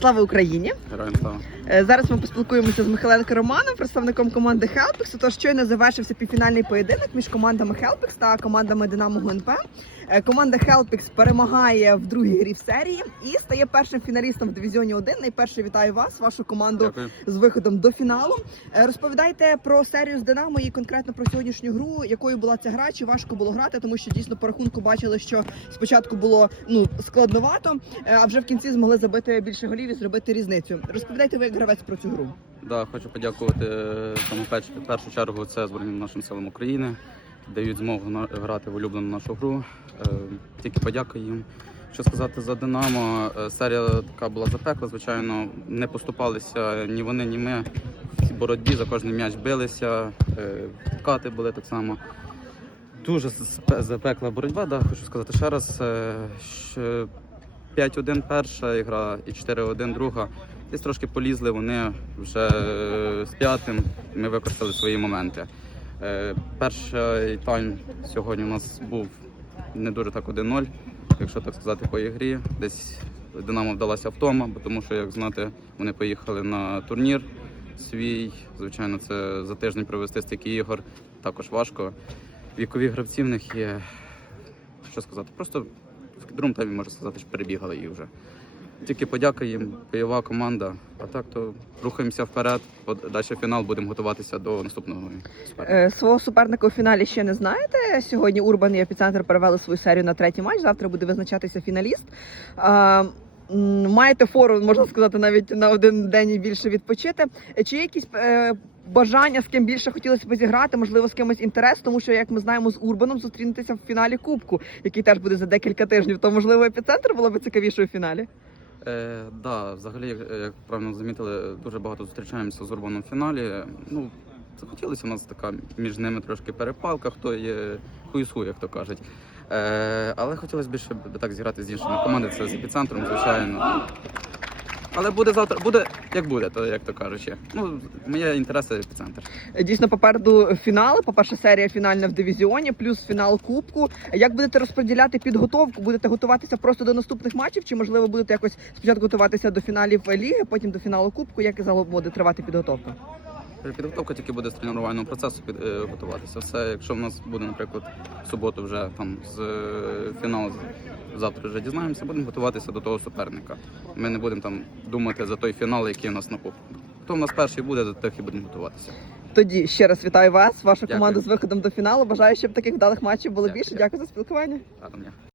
Слава Україні! Героям слава. Е, Зараз ми поспілкуємося з Михайленко Романом, представником команди Хелпікс. Тож щойно завершився півфінальний поєдинок між командами Хелпікс та командами Динамо ГУНП. Е, Команда Хелпікс перемагає в другій грі в серії і стає першим фіналістом в дивізіоні 1. Найперше вітаю вас, вашу команду Дякую. з виходом до фіналу. Е, Розповідайте про серію з Динамо і конкретно про сьогоднішню гру. Якою була ця гра? Чи важко було грати? Тому що дійсно по рахунку бачили, що спочатку було ну складновато, а вже в кінці змогли забити більше голів і зробити різницю. Розповідайте ви як гравець про цю гру. Да, хочу подякувати е, саме в першу, чергу це Збройним нашим силам України. Дають змогу грати в улюблену нашу гру. Е, Тільки подяка їм. Що сказати за Динамо, е, серія така була запекла, звичайно, не поступалися ні вони, ні ми. В цій боротьбі за кожний м'яч билися, е, вкати були так само. Дуже запекла боротьба, да, хочу сказати ще раз. е, що 5-1 перша ігра і 4-1 друга. Десь трошки полізли вони вже е, з п'ятим. Ми використали свої моменти. Е, Перший тайм сьогодні у нас був не дуже так 1-0, якщо так сказати, по ігрі. Десь Динамо вдалася втома, тому що, як знати, вони поїхали на турнір свій. Звичайно, це за тиждень провести стільки ігор також важко. Вікові гравці в них є. Що сказати? Просто другому таймі можна сказати, що перебігали їх вже. Тільки подяка їм, бойова команда. А так то рухаємося вперед. Далі фінал будемо готуватися до наступного суперника. Е, Свого суперника у фіналі ще не знаєте. Сьогодні Урбан і епіцентр перевели свою серію на третій матч. Завтра буде визначатися фіналіст. Маєте фору, можна сказати, навіть на один день і більше відпочити. Чи є якісь е, бажання, з ким більше хотілося б зіграти, можливо, з кимось інтерес, тому що, як ми знаємо, з Урбаном зустрінетеся в фіналі Кубку, який теж буде за декілька тижнів. То можливо епіцентр було б цікавіше у фіналі. Е, да, взагалі, як, як правильно замітили, дуже багато зустрічаємося з Урбаном в фіналі. Ну, захотілося у нас така між ними трошки перепалка, хто є хуїсує, як то кажуть. Е, але хотілося б ще б так зіграти з іншими командами, це з епіцентром, звичайно. Але буде завтра, буде як буде, то як то кажучи. Ну, моє інтереси епіцентр. Дійсно, попереду фінали. По перше, серія фінальна в дивізіоні, плюс фінал кубку. Як будете розподіляти підготовку? Будете готуватися просто до наступних матчів, чи можливо будете якось спочатку готуватися до фіналів ліги, потім до фіналу кубку? Як загалом буде тривати підготовка? Підготовка тільки буде з тренувального процесу під, е, готуватися. Все, якщо в нас буде, наприклад, в суботу вже там з е, фіналу завтра вже дізнаємося, будемо готуватися до того суперника. Ми не будемо там думати за той фінал, який у нас на кубку. Хто в нас перший буде, до тих і будемо готуватися. Тоді ще раз вітаю вас, вашу Дякую. команду з виходом до фіналу. Бажаю, щоб таких вдалих матчів було Дякую. більше. Дякую за спілкування. Я.